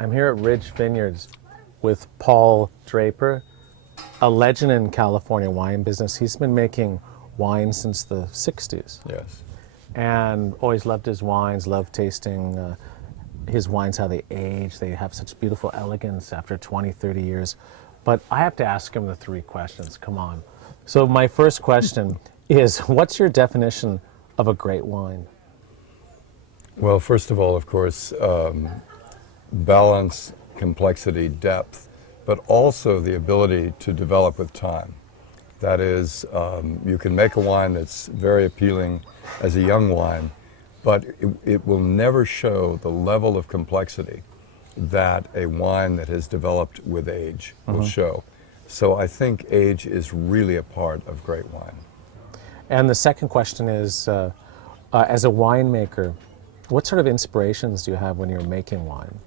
I'm here at Ridge Vineyards with Paul Draper, a legend in California wine business. He's been making wine since the 60s. Yes. And always loved his wines, loved tasting his wines, how they age. They have such beautiful elegance after 20, 30 years. But I have to ask him the three questions. Come on. So my first question is, what's your definition of a great wine? Well, first of all, of course, balance, complexity, depth, but also the ability to develop with time. That is, you can make a wine that's very appealing as a young wine, but it will never show the level of complexity that a wine that has developed with age will show. So I think age is really a part of great wine. And the second question is, as a winemaker, what sort of inspirations do you have when you're making wine?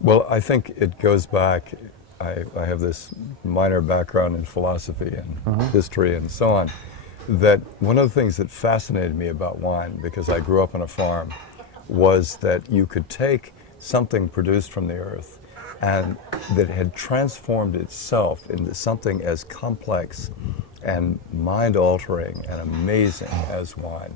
Well, I think it goes back, I have this minor background in philosophy and history and so on, that one of the things that fascinated me about wine, because I grew up on a farm, was that you could take something produced from the earth and that had transformed itself into something as complex and mind-altering and amazing as wine.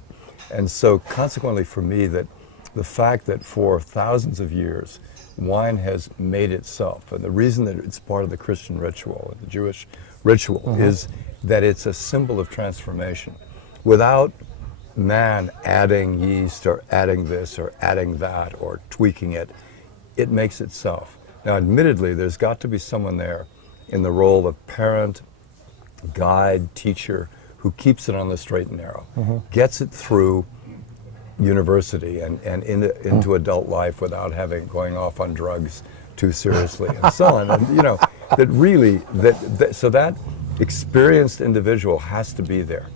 And so consequently for me, that the fact that for thousands of years wine has made itself, and the reason that it's part of the Christian ritual, the Jewish ritual, is that it's a symbol of transformation. Without man adding yeast or adding this or adding that or tweaking it, it makes itself. Now admittedly, there's got to be someone there in the role of parent, guide, teacher, who keeps it on the straight and narrow, gets it through university and into adult life without going off on drugs too seriously and so on. And you know, that really, so that experienced individual has to be there.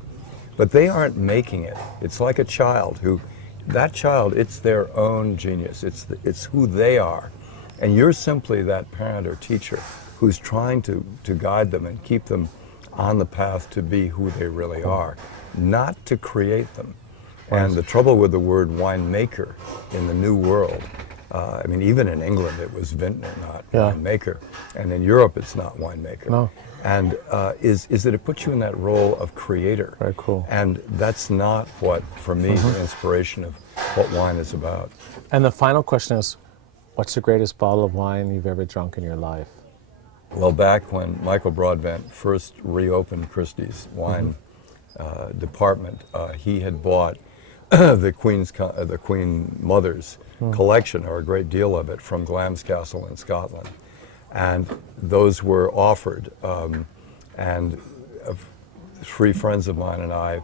But they aren't making it. It's like a child that child, it's their own genius. It's who they are. And you're simply that parent or teacher who's trying to guide them and keep them on the path to be who they really are, not to create them. And the trouble with the word winemaker in the New World, I mean, even in England it was vintner, not winemaker. And in Europe it's not winemaker. No. And is that it puts you in that role of creator. Very cool. And that's not what, for me, the inspiration of what wine is about. And the final question is, what's the greatest bottle of wine you've ever drunk in your life? Well, back when Michael Broadbent first reopened Christie's wine department, he had bought the Queen Mother's collection, or a great deal of it, from Glamis Castle in Scotland. And those were offered, and three friends of mine and I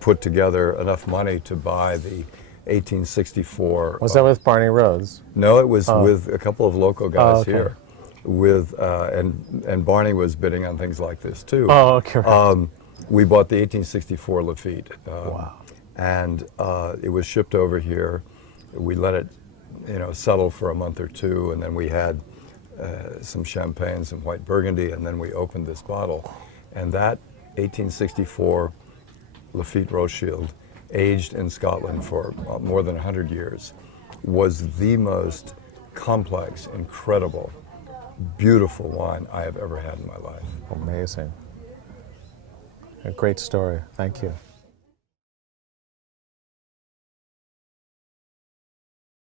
put together enough money to buy the 1864. Was that with Barney Rose? No, it was with a couple of local guys here. Okay. And Barney was bidding on things like this too. Oh, okay. We bought the 1864 Lafitte. Wow. And it was shipped over here. We let it, settle for a month or two, and then we had some champagne, some white Burgundy, and then we opened this bottle. And that 1864 Lafitte Rothschild, aged in Scotland for more than 100 years, was the most complex, incredible, beautiful wine I have ever had in my life. Amazing. A great story. Thank you.